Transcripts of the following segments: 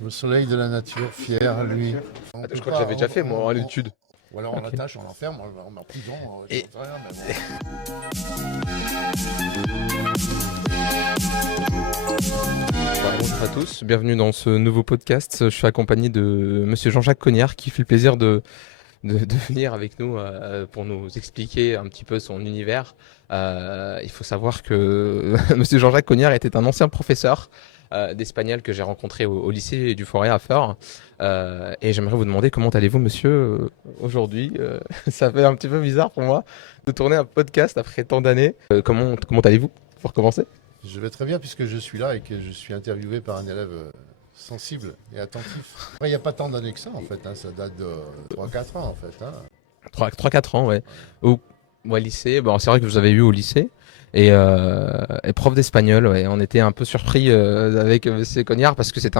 Le soleil de la nature, fier, lui. On Je peut crois que pas, j'avais déjà fait moi en étude. ou alors on Ok. l'attache, on l'enferme, on met en prison, je Et sais rien, mais bon. bonjour à tous, bienvenue dans ce nouveau podcast. Je suis accompagné de Monsieur Jean-Jacques Cognard qui fait le plaisir de venir avec nous pour nous expliquer un petit peu son univers. Il faut savoir que Monsieur Jean-Jacques Cognard était un ancien professeur d'espagnol que j'ai rencontré au lycée du Forêt à Feur. Et j'aimerais vous demander comment allez-vous, monsieur, aujourd'hui. Ça fait un petit peu bizarre pour moi de tourner un podcast après tant d'années. Comment allez-vous, pour commencer? Je vais très bien puisque je suis là et que je suis interviewé par un élève sensible et attentif. Après, il n'y a pas tant d'années que ça en fait, hein, ça date de 3-4 ans en fait. Hein. 3-4 ans, ouais. Au lycée, bon, c'est vrai que je vous avais eu au lycée. Et prof d'espagnol, ouais. On était un peu surpris avec Monsieur Cognard parce que c'est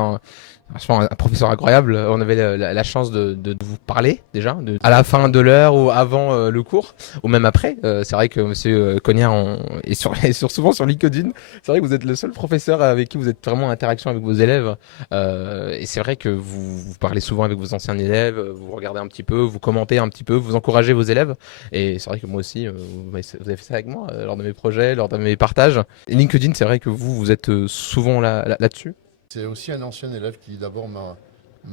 franchement, un professeur incroyable. On avait la chance de vous parler déjà, à la fin de l'heure ou avant le cours, ou même après. C'est vrai que Monsieur Cognard est souvent sur LinkedIn. C'est vrai que vous êtes le seul professeur avec qui vous êtes vraiment en interaction avec vos élèves. Et c'est vrai que vous parlez souvent avec vos anciens élèves, vous regardez un petit peu, vous commentez un petit peu, vous encouragez vos élèves. Et c'est vrai que moi aussi, vous avez fait ça avec moi lors de mes projets, lors de mes partages. Et LinkedIn, c'est vrai que vous êtes souvent là-dessus. C'est aussi un ancien élève qui d'abord m'a,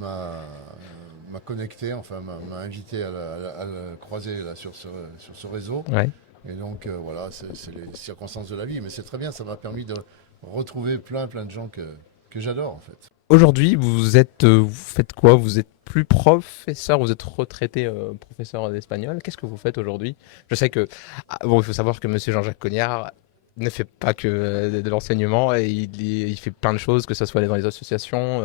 m'a connecté, enfin m'a invité à le croiser là, sur ce réseau. Ouais. Et donc voilà, c'est les circonstances de la vie. Mais c'est très bien, ça m'a permis de retrouver plein de gens que j'adore en fait. Aujourd'hui, vous faites quoi? Vous êtes plus professeur, vous êtes retraité professeur d'espagnol. Qu'est-ce que vous faites aujourd'hui? Je sais que, bon, il faut savoir que Monsieur Jean-Jacques Cognard ne fait pas que de l'enseignement et il fait plein de choses, que ce soit dans les associations,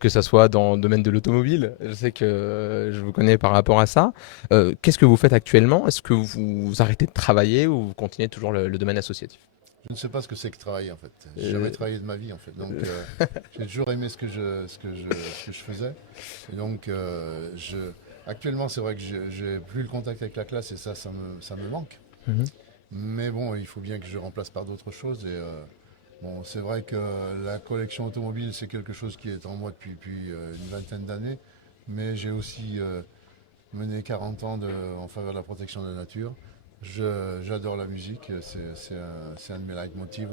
que ce soit dans le domaine de l'automobile. Je sais que je vous connais par rapport à ça. Qu'est-ce que vous faites actuellement? Est-ce que vous arrêtez de travailler ou vous continuez toujours le domaine associatif? Je ne sais pas ce que c'est que travailler en fait. J'ai Euh, jamais travaillé de ma vie en fait. Donc j'ai toujours aimé ce que je faisais. Et donc actuellement c'est vrai que j'ai plus le contact avec la classe et ça me manque. mhm. Mais bon, il faut bien que je remplace par d'autres choses. Et bon, c'est vrai que la collection automobile c'est quelque chose qui est en moi depuis une vingtaine d'années. Mais j'ai aussi mené 40 ans en faveur de la protection de la nature. J'adore la musique, c'est un de mes leitmotivs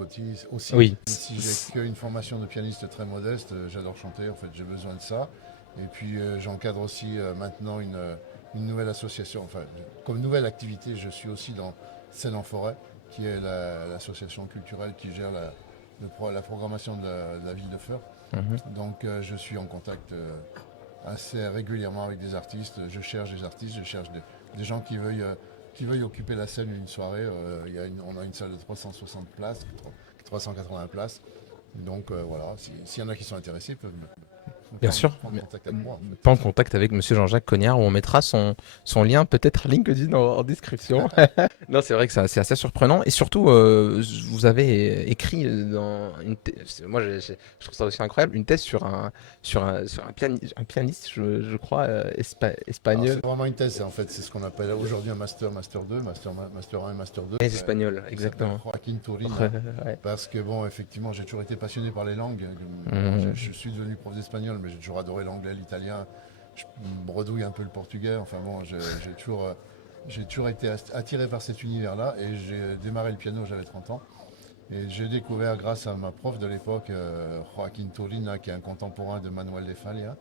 aussi. Oui. Même si j'ai qu'une formation de pianiste très modeste, j'adore chanter, en fait j'ai besoin de ça. Et puis j'encadre aussi maintenant une nouvelle association, enfin comme nouvelle activité, je suis aussi dans Scène en Forêt, qui est l'association culturelle qui gère la programmation de la ville de Feur. Mhm. Donc je suis en contact assez régulièrement avec des artistes. Je cherche des artistes, je cherche des gens qui veuillent occuper la scène une soirée. On a une salle de 360 places, 380 places. Donc voilà, s'il y en a qui sont intéressés, ils peuvent Bien sûr, prendre contact avec moi. En pas en fait. contact avec Monsieur Jean-Jacques Cognard, où on mettra son lien peut-être à LinkedIn en description. Non, c'est vrai que c'est assez surprenant. Et surtout, vous avez écrit dans moi, je trouve ça aussi incroyable, une thèse sur un pianiste, je crois, Alors espagnol. c'est vraiment une thèse, en fait, c'est ce qu'on appelle aujourd'hui un master 2, master 1 et master 2. Thèse espagnole, Qui s'appelle exactement. Joaquin Turina. Ouais, ouais. Parce que bon, effectivement, j'ai toujours été passionné par les langues. Je suis devenu prof d'espagnol, mais j'ai toujours adoré l'anglais, l'italien. Je bredouille un peu le portugais. Enfin bon, j'ai toujours été attiré par cet univers-là et j'ai démarré le piano, j'avais 30 ans. Et j'ai découvert grâce à ma prof de l'époque, Joaquin Turina, qui est un contemporain de Manuel de Falla,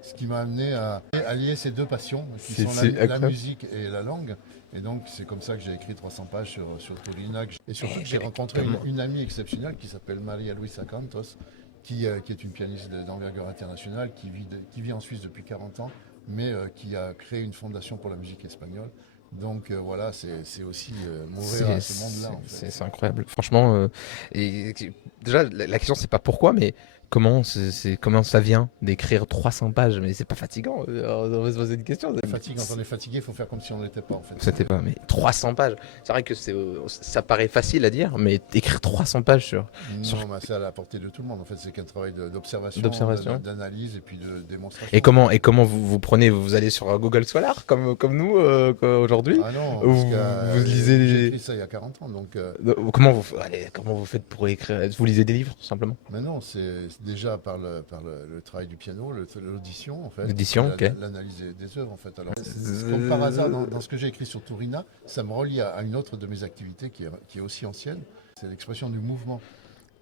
ce qui m'a amené à allier ces deux passions, qui sont C'est la incroyable. musique et la langue. Et donc c'est comme ça que j'ai écrit 300 pages sur Turina. Et surtout que j'ai rencontré Exactement. une amie exceptionnelle qui s'appelle Maria Luisa Cantos, qui est une pianiste d'envergure internationale, qui vit en Suisse depuis 40 ans, mais qui a créé une fondation pour la musique espagnole. Donc voilà, c'est aussi m'ouvrir à ce monde-là en fait. C'est incroyable. Franchement, déjà, la question, c'est pas pourquoi, mais comment ça vient d'écrire 300 pages. Mais c'est pas fatigant. On va se poser une question. Quand on est fatigué, il faut faire comme si on ne l'était pas en fait. C'était pas, mais 300 pages. C'est vrai que ça paraît facile à dire, mais écrire 300 pages sur Non, mais c'est à la portée de tout le monde. En fait, c'est qu'un travail d'observation, d'observation. d'analyse et puis de démonstration. Et comment vous prenez, vous allez sur Google Scholar, comme nous, aujourd'hui? Ah non, Ou parce vous que lisez j'ai écrit ça il y a 40 ans. Donc, comment vous faites pour écrire? Vous lisez des livres, tout simplement? mais non, déjà par le travail du piano, l'audition en fait, L'audition, ok. l'analyse des œuvres en fait. Alors, comme par hasard, dans ce que j'ai écrit sur Tourina, ça me relie à une autre de mes activités qui est aussi ancienne, c'est l'expression du mouvement.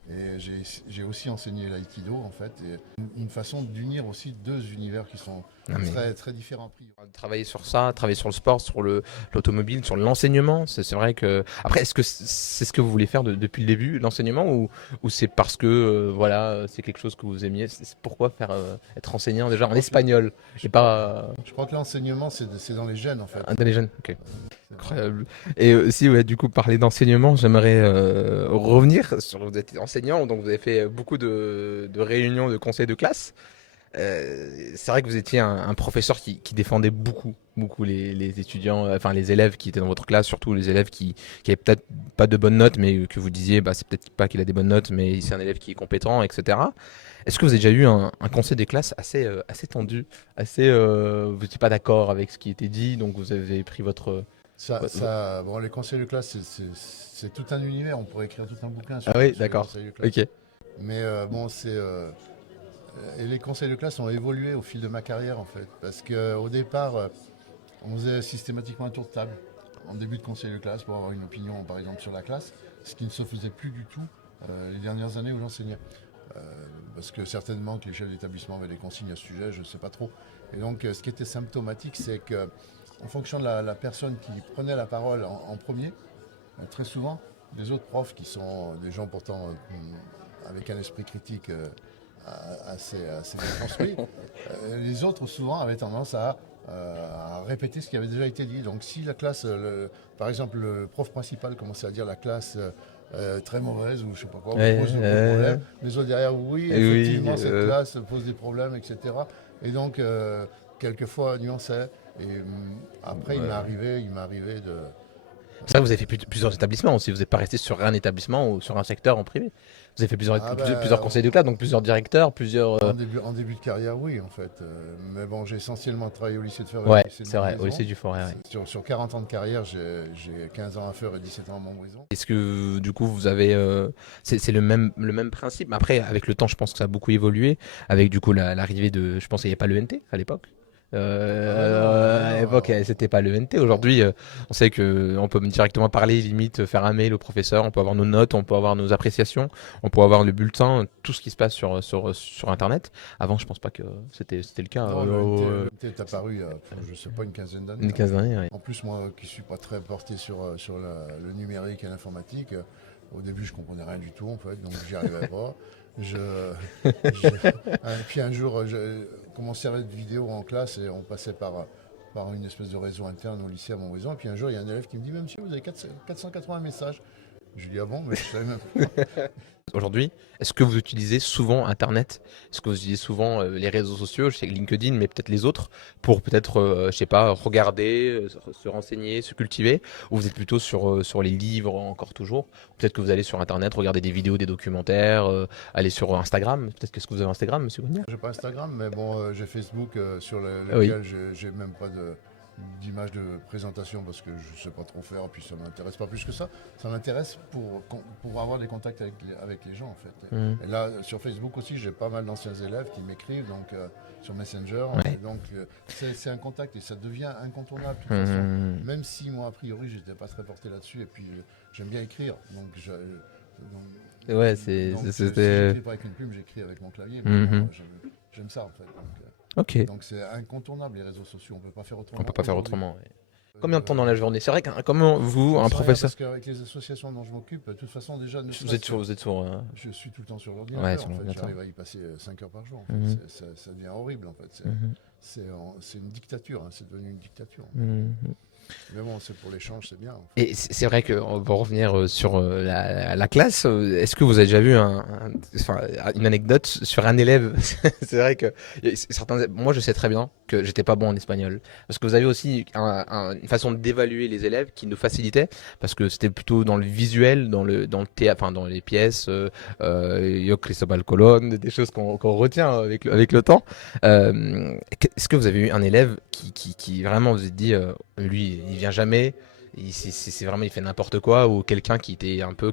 Et j'ai aussi enseigné l'aïkido en fait, et une façon d'unir aussi deux univers qui sont très, très différents. Travailler sur ça, travailler sur le sport, sur l'automobile, sur l'enseignement, c'est vrai que... Après, est-ce que c'est ce que vous voulez faire depuis le début, l'enseignement, ou c'est parce que voilà, c'est quelque chose que vous aimiez? Pourquoi faire être enseignant déjà en espagnol et pas Je crois que l'enseignement, c'est dans les gènes en fait. dans les jeunes? Ok. Incroyable. Et aussi, ouais, du coup, parler d'enseignement, j'aimerais revenir sur... Vous êtes enseignant, donc vous avez fait beaucoup de réunions de conseils de classe. C'est vrai que vous étiez un professeur qui défendait beaucoup les étudiants, enfin les élèves qui étaient dans votre classe, surtout les élèves qui avaient peut-être pas de bonnes notes, mais que vous disiez, bah, c'est peut-être pas qu'il a des bonnes notes, mais c'est un élève qui est compétent, etc. Est-ce que vous avez déjà eu un conseil des classes assez tendu, vous n'étiez pas d'accord avec ce qui était dit, donc vous avez pris votre... Bon, les conseils de classe, c'est tout un univers. On pourrait écrire tout un bouquin sur Ah oui, les d'accord. conseils de classe. Ok. Mais bon, et les conseils de classe ont évolué au fil de ma carrière en fait. Parce qu'au départ, on faisait systématiquement un tour de table en début de conseil de classe pour avoir une opinion par exemple sur la classe, ce qui ne se faisait plus du tout les dernières années où j'enseignais. Parce que certainement que les chefs d'établissement avaient des consignes à ce sujet, je ne sais pas trop. Et donc ce qui était symptomatique, c'est que en fonction de la personne qui prenait la parole en premier, très souvent, les autres profs qui sont des gens pourtant avec un esprit critique assez bien construit, les autres souvent avaient tendance à répéter ce qui avait déjà été dit. Donc si la classe, par exemple le prof principal commençait à dire la classe très mauvaise ou je sais pas quoi, pose des problèmes, les autres derrière, oui, effectivement cette classe pose des problèmes, etc. Et donc quelquefois nuançait. Et après il m'est arrivé de... C'est vrai que vous avez fait plusieurs établissements aussi, vous n'êtes pas resté sur un établissement ou sur un secteur en privé. Vous avez fait plusieurs conseils de classe, donc plusieurs directeurs, plusieurs... En début de carrière, oui, en fait. Mais bon, j'ai essentiellement travaillé au lycée de Feur. Ouais, c'est vrai, au lycée du Forêt. Ouais. Sur 40 ans de carrière, j'ai 15 ans à Feur et 17 ans à Montbrison. Est-ce que du coup vous avez... c'est le même principe, mais après avec le temps je pense que ça a beaucoup évolué, avec du coup l'arrivée de... Je pense qu'il n'y avait pas l'ENT à l'époque. À l'époque, c'était pas l'ENT. Aujourd'hui, on sait que on peut directement parler, limite faire un mail au professeur. On peut avoir nos notes, on peut avoir nos appréciations, on peut avoir le bulletin, tout ce qui se passe sur Internet. Avant, je pense pas que c'était le cas. Non, l'ENT est apparu il y a, je sais pas, une quinzaine d'années. Une quinzaine d'années, oui. En plus, moi, qui suis pas très porté sur le numérique et l'informatique, au début, je comprenais rien du tout, en fait, donc j'y arrivais pas. Puis un jour, comme on servait de vidéo en classe et on passait par une espèce de réseau interne au lycée à Montbrison. Et puis un jour, il y a un élève qui me dit, même si vous avez 480 messages. Je lui dis, ah bon, mais je savais même pas. Aujourd'hui, est-ce que vous utilisez souvent Internet? Est-ce que vous utilisez souvent les réseaux sociaux, je sais LinkedIn, mais peut-être les autres, pour peut-être, je sais pas, regarder, se renseigner, se cultiver? Ou vous êtes plutôt sur les livres encore toujours? Peut-être que vous allez sur Internet, regarder des vidéos, des documentaires, aller sur Instagram. Peut-être qu'est-ce que vous avez Instagram, monsieur Gognard? J'ai pas Instagram, mais bon, j'ai Facebook sur Oui. lequel j'ai même pas d'image de présentation parce que je sais pas trop faire, puis ça m'intéresse pas plus que ça. Ça m'intéresse pour avoir des contacts avec les gens en fait. Et là, sur Facebook aussi, j'ai pas mal d'anciens élèves qui m'écrivent, donc sur Messenger. Ouais. Donc c'est un contact et ça devient incontournable de toute façon. Même si moi, a priori, j'étais pas très porté là-dessus et puis j'aime bien écrire. Ouais, si c'était... j'écris pas avec une plume, j'écris avec mon clavier. Mais bon, j'aime ça en fait. Ok. Donc c'est incontournable les réseaux sociaux, on peut pas faire autrement. On peut pas faire autrement. Ouais. Combien de temps dans la journée? C'est vrai comment vous, un professeur... Parce qu'avec les associations dont je m'occupe, de toute façon déjà... Vous êtes sur... Je suis tout le temps sur l'ordinateur. Ouais, sur l'ordinateur. J'arrive à y passer 5 heures par jour. En fait. Ça devient horrible en fait. C'est une dictature, c'est devenu une dictature. Mais bon, c'est pour l'échange, c'est bien. En fait. Et c'est vrai qu'on va revenir sur la classe. Est-ce que vous avez déjà vu une anecdote sur un élève? C'est vrai que moi, je sais très bien que j'étais pas bon en espagnol. Parce que vous avez aussi une façon d'évaluer les élèves qui nous facilitait. Parce que c'était plutôt dans le visuel, dans le théâtre, enfin, dans les pièces, Yo Cristobal Colón, des choses qu'on retient avec le temps. Est-ce que vous avez eu un élève qui vraiment vous a dit, lui, il vient jamais, c'est vraiment il fait n'importe quoi ou quelqu'un qui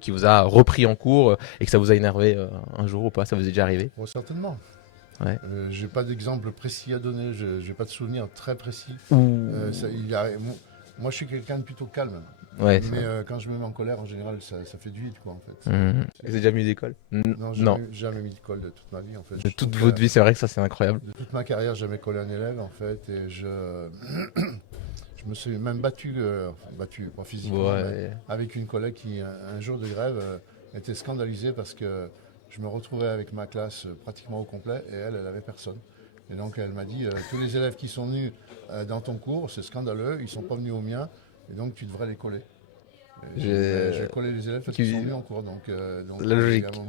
vous a repris en cours et que ça vous a énervé un jour ou pas, ça vous est déjà arrivé? Bon, certainement. Ouais. J'ai pas d'exemple précis à donner, j'ai pas de souvenir très précis. Moi, je suis quelqu'un de plutôt calme. Ouais, Mais quand je me mets en colère, en général, ça fait du vide, quoi, en fait. Vous avez déjà mis d'école? Non, Non. jamais mis de colle de toute ma vie, en fait. De toute votre vie, c'est vrai que ça c'est incroyable. De toute ma carrière, j'ai jamais collé un élève, en fait, et je me suis même battu, pas physiquement, mais Ouais. avec une collègue qui, un jour de grève, était scandalisée parce que je me retrouvais avec ma classe pratiquement au complet, et elle avait personne. Et donc, elle m'a dit, tous les élèves qui sont venus dans ton cours, c'est scandaleux, ils sont pas venus au mien, et donc tu devrais les coller. Je vais coller les élèves qui sont venus en cours. Donc La logique. évidemment,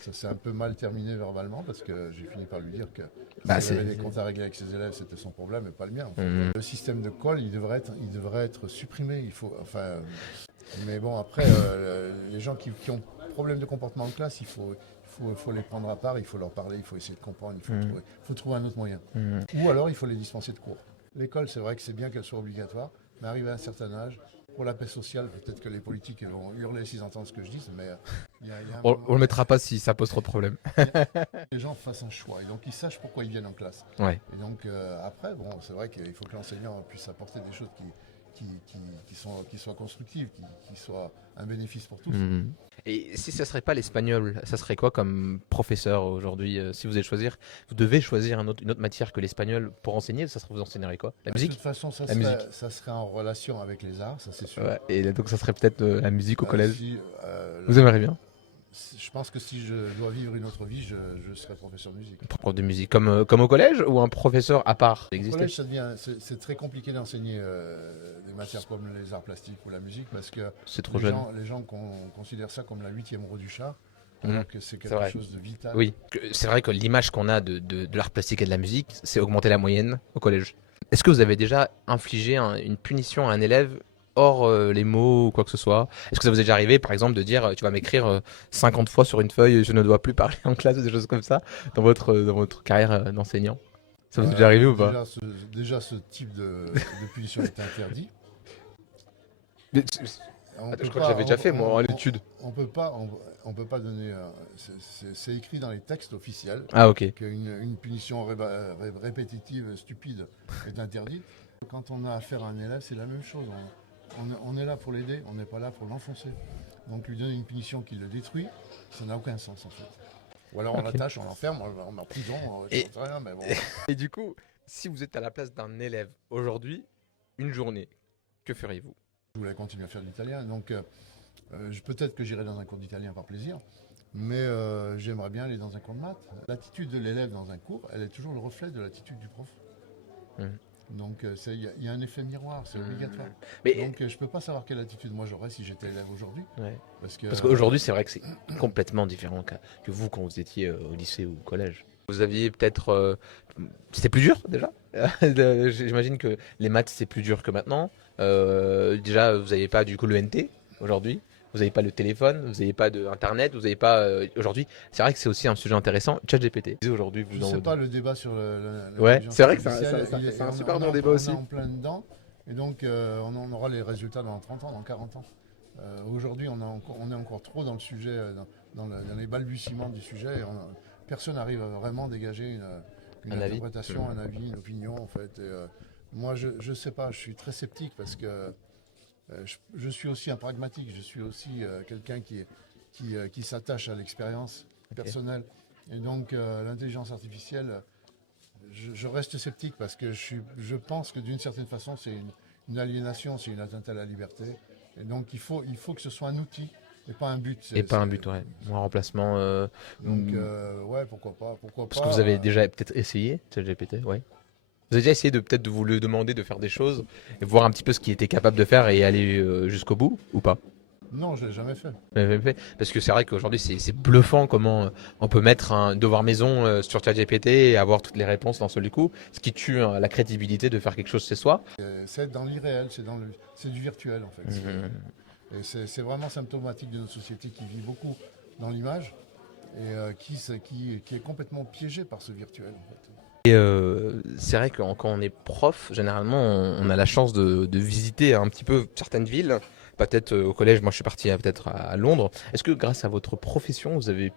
ça s'est un peu mal terminé verbalement parce que j'ai fini par lui dire que Bah, s'il avait des comptes à régler avec ses élèves, c'était son problème et pas le mien. En fait. Le système de colle, il devrait être supprimé. Mais bon, après, les gens qui ont problème de comportement en classe, il faut les prendre à part, il faut leur parler, il faut essayer de comprendre, faut trouver un autre moyen. Ou alors, il faut les dispenser de cours. L'école, c'est vrai que c'est bien qu'elle soit obligatoire, mais arrivé à un certain âge, pour la paix sociale, peut-être que les politiques vont hurler s'ils entendent ce que je dis, mais il y a un moment, On le mettra pas si ça pose trop de problèmes. les gens fassent un choix et donc ils sachent pourquoi ils viennent en classe. Ouais. Et donc après, bon, c'est vrai qu'il faut que l'enseignant puisse apporter des choses qui soient constructives, qui soient un bénéfice pour tous. Et si ça serait pas l'espagnol, ça serait quoi comme professeur aujourd'hui? Si vous devez choisir, vous devez choisir une autre matière que l'espagnol pour enseigner, ça serait vous enseignerez quoi? La De musique? toute façon, ça La musique. serait en relation avec les arts, ça c'est sûr. Ouais. Et donc ça serait peut-être la musique au collège. Si, Vous aimeriez bien? je pense que si je dois vivre une autre vie, je serai professeur de musique. Prof de musique, comme au collège ou un professeur à part? Au Existait. collège, c'est très compliqué d'enseigner des matières comme les arts plastiques ou la musique parce que C'est trop jeune. les gens considèrent ça comme la 8e roue du chat, Mhm. alors que c'est C'est quelque vrai. chose de vital. Oui, c'est vrai que l'image qu'on a de l'art plastique et de la musique, c'est augmenter la moyenne au collège. Est-ce que vous avez déjà infligé une punition à un élève hors les mots ou quoi que ce soit? Est-ce que ça vous est déjà arrivé, par exemple, de dire tu vas m'écrire 50 fois sur une feuille, je ne dois plus parler en classe ou des choses comme ça dans votre carrière d'enseignant? Ça vous est déjà arrivé ou pas? Déjà, ce type de punition est interdit. Je crois que j'avais déjà fait moi en études. On peut pas donner. C'est écrit dans les textes officiels Ah ok. qu'une punition répétitive, stupide, est interdite. Quand on a affaire à un élève, c'est la même chose. On est là pour l'aider, on n'est pas là pour l'enfoncer. Donc lui donner une punition qui le détruit, ça n'a aucun sens en fait. Ou alors on l'attache, on l'enferme, on met en prison, je sais rien, mais bon. Et du coup, si vous êtes à la place d'un élève aujourd'hui, une journée, que feriez-vous? Je voulais continuer à faire de l'italien, donc peut-être que j'irai dans un cours d'italien par plaisir, mais j'aimerais bien aller dans un cours de maths. L'attitude de l'élève dans un cours, elle est toujours le reflet de l'attitude du prof. Donc il y a un effet miroir, c'est obligatoire. Mais Donc je peux pas savoir quelle attitude moi j'aurais si j'étais élève aujourd'hui. ouais. Parce Qu'aujourd'hui, c'est vrai que c'est complètement différent que vous quand vous étiez au lycée ou au collège. Vous aviez peut-être. C'était plus dur déjà. J'imagine que les maths, c'est plus dur que maintenant. Déjà, vous n'avez pas du coup le NT aujourd'hui. Vous n'avez pas le téléphone, vous n'avez pas d'internet, vous n'avez pas. Aujourd'hui, c'est vrai que c'est aussi un sujet intéressant. ChatGPT. Aujourd'hui, je sais pas le débat sur Ouais, l'intelligence c'est vrai que artificielle, c'est un on- super on bon est débat aussi. On est en plein dedans, et donc on aura les résultats dans 30 ans, dans 40 ans. Aujourd'hui, on est encore trop dans le sujet, dans les balbutiements du sujet, et personne n'arrive à vraiment dégager une Un avis. interprétation, un avis, une opinion en fait. Et, moi, je sais pas, je suis très sceptique parce que je suis aussi un pragmatique, je suis aussi quelqu'un qui s'attache à l'expérience personnelle. Et donc l'intelligence artificielle, je reste sceptique parce que je pense que d'une certaine façon c'est une aliénation, c'est une atteinte à la liberté. Et donc il faut que ce soit un outil et pas un but. Et pas un but, ouais. Ou un remplacement. Donc ouais, pourquoi pas. Parce que vous avez déjà peut-être essayé ChatGPT, ouais. Vous avez déjà essayé de peut-être de vous le demander de faire des choses et voir un petit peu ce qu'il était capable de faire et aller jusqu'au bout ou pas? Non, je l'ai jamais fait. Vous l'avez fait. Parce que c'est vrai qu'aujourd'hui c'est bluffant comment on peut mettre un devoir maison sur ChatGPT et avoir toutes les réponses d'un seul coup, ce qui tue la crédibilité de faire quelque chose chez soi. C'est dans l'irréel, c'est du virtuel en fait. Et c'est vraiment symptomatique de notre société qui vit beaucoup dans l'image. et qui est complètement piégé par ce virtuel. En fait. Et c'est vrai que quand on est prof, généralement, on a la chance de visiter un petit peu certaines villes. Peut-être au collège, moi je suis parti peut-être à Londres. Est-ce que grâce à votre profession, vous avez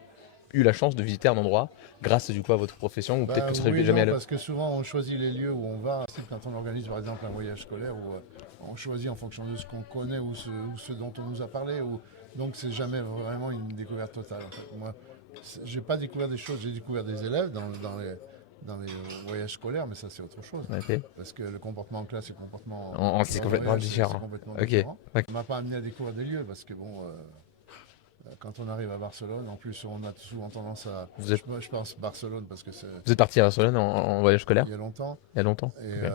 eu la chance de visiter un endroit grâce du coup à votre profession ou peut-être que vous serez Oui, jamais non, allé? parce que souvent on choisit les lieux où on va. Quand on organise par exemple un voyage scolaire, où, on choisit en fonction de ce qu'on connaît ou ce dont on nous a parlé. Donc c'est jamais vraiment une découverte totale. En fait. Moi, j'ai pas découvert des choses, j'ai découvert des élèves dans les voyages scolaires, mais ça c'est autre chose. Ok. Parce que le comportement en classe et le comportement C'est en complètement voyage, différent. c'est complètement Ok. différent. D'accord. Ça m'a pas amené à découvrir des lieux parce que bon, quand on arrive à Barcelone, en plus on a souvent tendance à... Vous êtes, Je pense Barcelone parce que c'est vous êtes parti à Barcelone en voyage scolaire il y a longtemps. il y a longtemps? Et, Ok.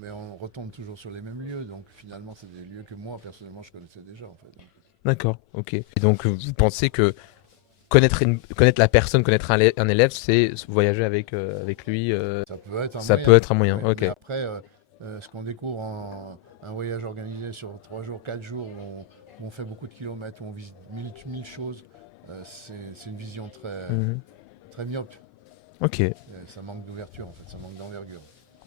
mais on retombe toujours sur les mêmes lieux, donc finalement c'est des lieux que moi personnellement je connaissais déjà en fait. Donc, D'accord, ok. Et donc vous pensez que connaître la personne, connaître un élève, c'est voyager avec lui, ça peut être un ça moyen. peut être un moyen. Ouais. Ok. Mais après, ce qu'on découvre en un voyage organisé sur 3 jours, 4 jours, où on fait beaucoup de kilomètres, où on visite mille choses, c'est une vision Mhm. très myope. Ok, Ça manque d'ouverture en fait, ça manque d'envergure.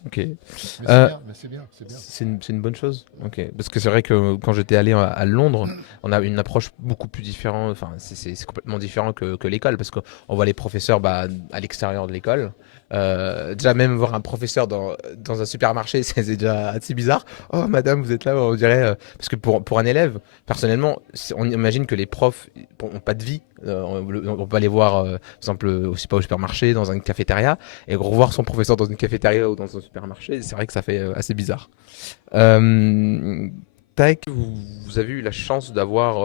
ok. Mais c'est Euh, bien, mais c'est bien, c'est bien. c'est une bonne chose. Ok. Parce que c'est vrai que quand j'étais allé à Londres, on a une approche beaucoup plus différente. Enfin, c'est complètement différent que l'école parce qu'on voit les professeurs à l'extérieur de l'école. Déjà, même voir un professeur dans un supermarché, c'est déjà assez bizarre. Oh, madame, vous êtes là, on dirait. Parce que pour un élève, personnellement, on imagine que les profs n'ont pas de vie. On peut aller voir, par exemple, aussi pas au supermarché, dans une cafétéria, et revoir son professeur dans une cafétéria ou dans un supermarché, c'est vrai que ça fait assez bizarre. Euh, Taïk, vous avez eu la chance d'avoir,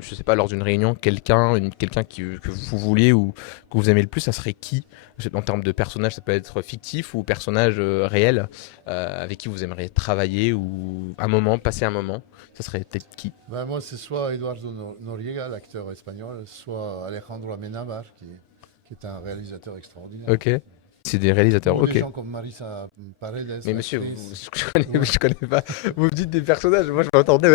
je sais pas, lors d'une réunion, quelqu'un que vous vouliez ou que vous aimez le plus, ça serait qui? Je sais pas, en termes de personnage, ça peut être fictif ou personnage réel avec qui vous aimeriez travailler ou passer un moment. Ça serait peut-être qui? Moi, c'est soit Eduardo Noriega, l'acteur espagnol, soit Alejandro Amenábar, qui est un réalisateur extraordinaire. Ok. C'est des réalisateurs, Ou des ok. gens comme Marisa Paredes, Mais monsieur, l'actrice. je connais pas. Vous me dites des personnages, moi je m'attendais.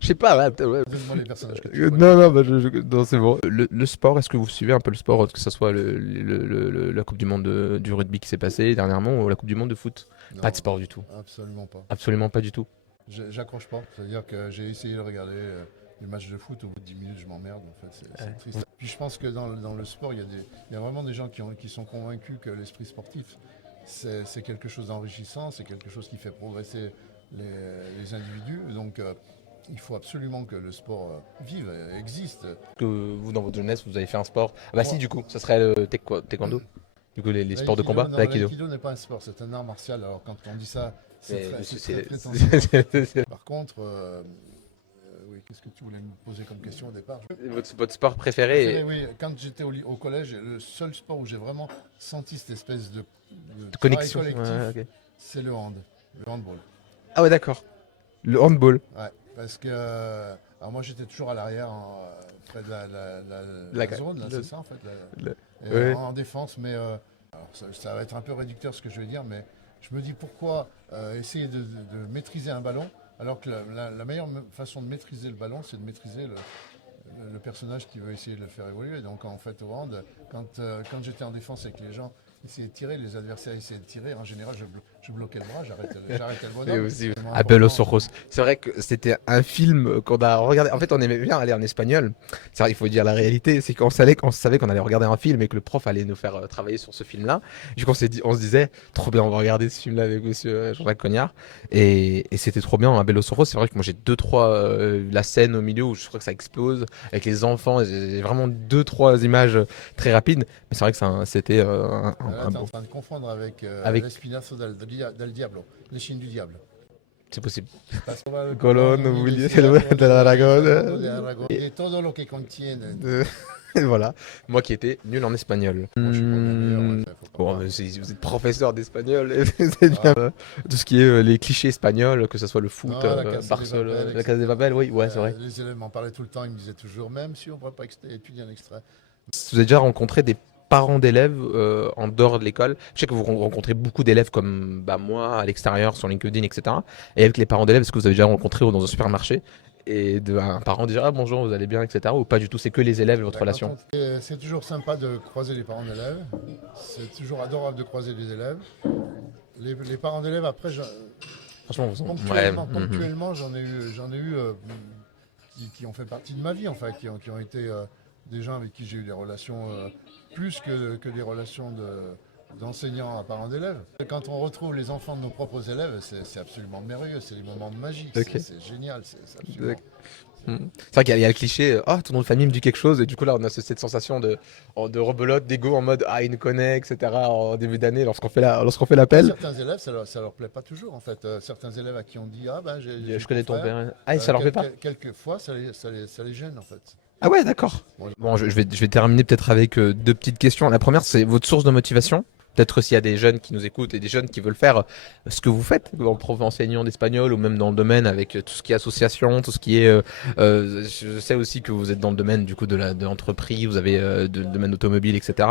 Je sais pas. Ouais. Donne-moi les personnages que tu connais. Non, bah, non, c'est bon. Le sport, est-ce que vous suivez un peu le sport, que ce soit la Coupe du Monde du rugby qui s'est passée dernièrement ou la Coupe du Monde de foot? Pas de Non, sport du tout. absolument pas. Absolument pas du tout. J'accroche pas. C'est-à-dire que j'ai essayé de regarder des matchs de foot, au bout de 10 minutes, je m'emmerde. En fait, c'est triste. Puis je pense que dans le sport, il y a vraiment des gens qui sont convaincus que l'esprit sportif, c'est quelque chose d'enrichissant, c'est quelque chose qui fait progresser les individus. Donc il faut absolument que le sport vive, existe. Que vous, dans votre jeunesse, vous avez fait un sport. Ah bah si, Moi, du coup, ça serait le taekwondo. Du coup, les sports de combat, non, l'aïkido. l'aïkido n'est pas un sport, c'est un art martial. Alors quand on dit ça, Mais c'est c'est- très prétentieux. c'est- Par contre, oui, qu'est-ce que tu voulais me poser comme question au départ? votre sport préféré, Oui, quand j'étais au collège, le seul sport où j'ai vraiment senti cette espèce de de travail connexion. collectif, Ouais, ok. c'est le handball. Ah ouais, d'accord. Le handball. Ouais, parce que alors moi j'étais toujours à l'arrière, près de La- la zone, là, le- c'est ça en fait, le- et, ouais. en défense, mais alors ça va être un peu réducteur ce que je vais dire, mais je me dis pourquoi essayer de maîtriser un ballon alors que la meilleure façon de maîtriser le ballon, c'est de maîtriser le personnage qui veut essayer de le faire évoluer. Donc en fait au hand, quand j'étais en défense et que les gens essayaient de tirer, les adversaires essayaient de tirer, en général je bloquais le bras, j'arrêtais le Et bonhomme. aussi, C'est vraiment Abel important. Osorros. C'est vrai que c'était un film qu'on a regardé. En fait, on aimait bien aller en espagnol. C'est vrai, il faut dire la réalité, c'est qu'on savait qu'on allait regarder un film et que le prof allait nous faire travailler sur ce film-là. Du coup, on se disait, trop bien, on va regarder ce film-là avec monsieur Jean-Jacques Cognard. Et c'était trop bien, Abel Osorros. C'est vrai que moi, j'ai deux, trois, la scène au milieu où je crois que ça explose avec les enfants. J'ai vraiment deux, trois images très rapides. Mais c'est vrai que c'était Là, un tu es en bon. train de confondre avec, Avec, l'Espinazo del Diablo, les Chines du Diable. c'est possible. Pascual, Colón, Colón, William Desierto, de l'Aragón. de Aragón, et todo lo que contiene. Voilà, moi qui étais nul en espagnol. Moi, je suis pas bien meilleur, ouais, ça, faut pas Bon, croire. vous êtes professeur d'espagnol, et vous êtes bien, tout ce qui est les clichés espagnols, que ce soit le foot, Non, la Casa de Barcelone, Papel, la Casa de Papel, oui, ouais, c'est vrai. Les élèves m'en parlaient tout le temps, ils me disaient toujours, même si on ne pourrait pas étudier un extrait. Vous avez déjà rencontré des parents d'élèves en dehors de l'école? Je sais que vous rencontrez beaucoup d'élèves comme moi, à l'extérieur, sur LinkedIn, etc. Et avec les parents d'élèves, est-ce que vous avez déjà rencontré dans un supermarché et un parent dire ah bonjour, vous allez bien, etc. Ou pas du tout, c'est que les élèves, votre relation? C'est toujours sympa de croiser les parents d'élèves. C'est toujours adorable de croiser les élèves. Les parents d'élèves, après, Franchement, vous ponctuellement, j'en ai eu qui ont fait partie de ma vie, enfin, qui ont été des gens avec qui j'ai eu des relations plus que des relations d'enseignants à parents d'élèves. Quand on retrouve les enfants de nos propres élèves, c'est absolument merveilleux, c'est des moments magiques, Ok. c'est génial, c'est absolument... C'est vrai qu'il y a le cliché, ah, ton nom de famille me dit quelque chose, et du coup là on a cette sensation de rebelote, d'ego en mode ah il nous connaît, etc. en début d'année lorsqu'on fait l'appel. Certains élèves, ça leur plaît pas toujours en fait. Certains élèves à qui on dit ah ben Je connais ton père. Ah, et ça leur plaît pas? Quelquefois ça les gêne en fait. Ah ouais, d'accord. Bon, Bon, je vais terminer peut-être avec deux petites questions. La première, c'est votre source de motivation. Peut-être s'il y a des jeunes qui nous écoutent et des jeunes qui veulent faire ce que vous faites en prof enseignant d'espagnol ou même dans le domaine avec tout ce qui est association, tout ce qui est. Je sais aussi que vous êtes dans le domaine du coup de l'entreprise, vous avez le domaine automobile, etc.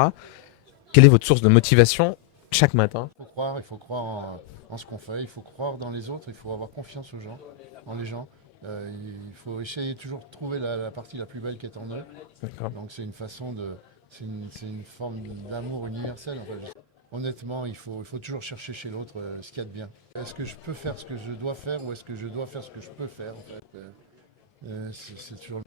Quelle est votre source de motivation chaque matin? il faut croire en ce qu'on fait, il faut croire dans les autres, il faut avoir confiance aux gens, en les gens. Il faut essayer toujours de trouver la partie la plus belle qui est en eux. D'accord. Donc c'est une façon de, c'est une forme d'amour universel. En fait. Honnêtement, il faut toujours chercher chez l'autre ce qu'il y a de bien. Est-ce que je peux faire ce que je dois faire ou est-ce que je dois faire ce que je peux faire en fait c'est toujours.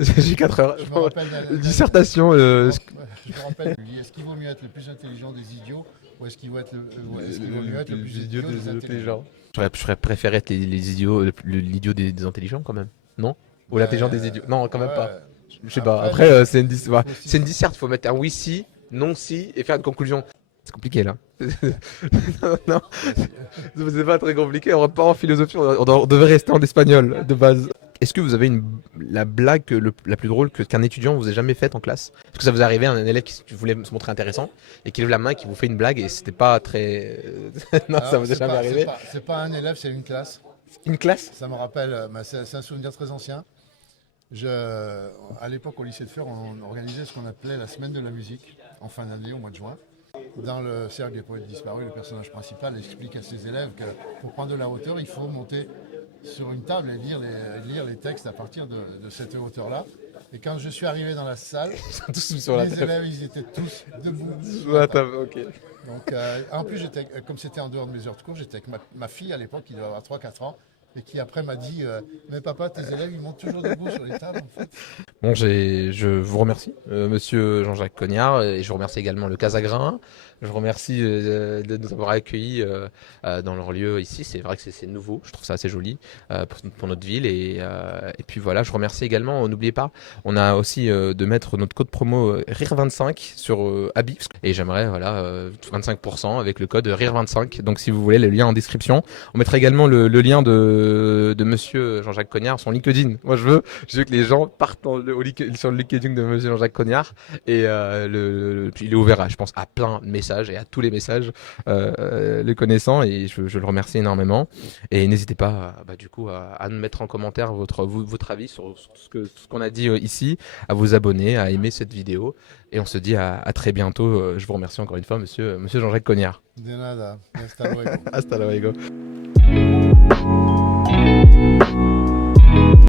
J'ai 4 heures. Je me rappelle Dissertation. je me rappelle. Est-ce qu'il vaut mieux être le plus intelligent des idiots ou est-ce qu'il vaut mieux être le plus idiot des intelligents? J'aurais préféré être les idiots, l'idiot des intelligents quand même, non? Ou l'intelligent des idiots? Non, quand même pas. Je sais pas. Après, c'est une disserte. Faut mettre un oui si, non si et faire une conclusion. C'est compliqué là. Non, c'est pas très compliqué. On va pas en philosophie. On devait rester en espagnol de base. Est-ce que vous avez la blague la plus drôle qu'un étudiant vous ait jamais faite en classe? Est-ce que ça vous est arrivé, un élève qui voulait se montrer intéressant et qui lève la main et qui vous fait une blague et c'était pas très. Non, ça vous est jamais arrivé? C'est pas un élève, c'est une classe. Une classe? Ça me rappelle, c'est un souvenir très ancien. À l'époque, au lycée de Feur, on organisait ce qu'on appelait la semaine de la musique, en fin d'année, au mois de juin. Dans le cercle des poètes disparus, le personnage principal explique à ses élèves que pour prendre de la hauteur, il faut monter sur une table et lire les textes à partir de cette hauteur-là. Et quand je suis arrivé dans la salle, les élèves, ils étaient tous debout. Sur la table, ok. Donc, en plus, comme c'était en dehors de mes heures de cours, j'étais avec ma fille à l'époque, qui devait avoir 3-4 ans, et qui après m'a dit mais papa, tes élèves, ils montent toujours debout sur les tables, en fait. Bon, je vous remercie, monsieur Jean-Jacques Cognard, et je remercie également le Casagrin. Je vous remercie de nous avoir accueillis dans leur lieu ici. C'est vrai que c'est nouveau, je trouve ça assez joli pour notre ville. Et puis voilà, je remercie également, n'oubliez pas, on a aussi de mettre notre code promo RIRE25 sur Abi. Et j'aimerais, voilà, 25% avec le code RIRE25. Donc si vous voulez, le lien en description. On mettra également le lien de monsieur Jean-Jacques Cognard, son LinkedIn. Moi, je veux que les gens partent sur le LinkedIn de monsieur Jean-Jacques Cognard. Et puis il est ouvert, je pense, à plein de messages et à tous les messages les connaissants, et je le remercie énormément. Et n'hésitez pas du coup à nous mettre en commentaire votre avis sur ce qu'on a dit ici, à vous abonner, à aimer cette vidéo, et on se dit à très bientôt. Je vous remercie encore une fois, monsieur Jean-Jacques Cognard. De nada. Hasta luego. Hasta luego.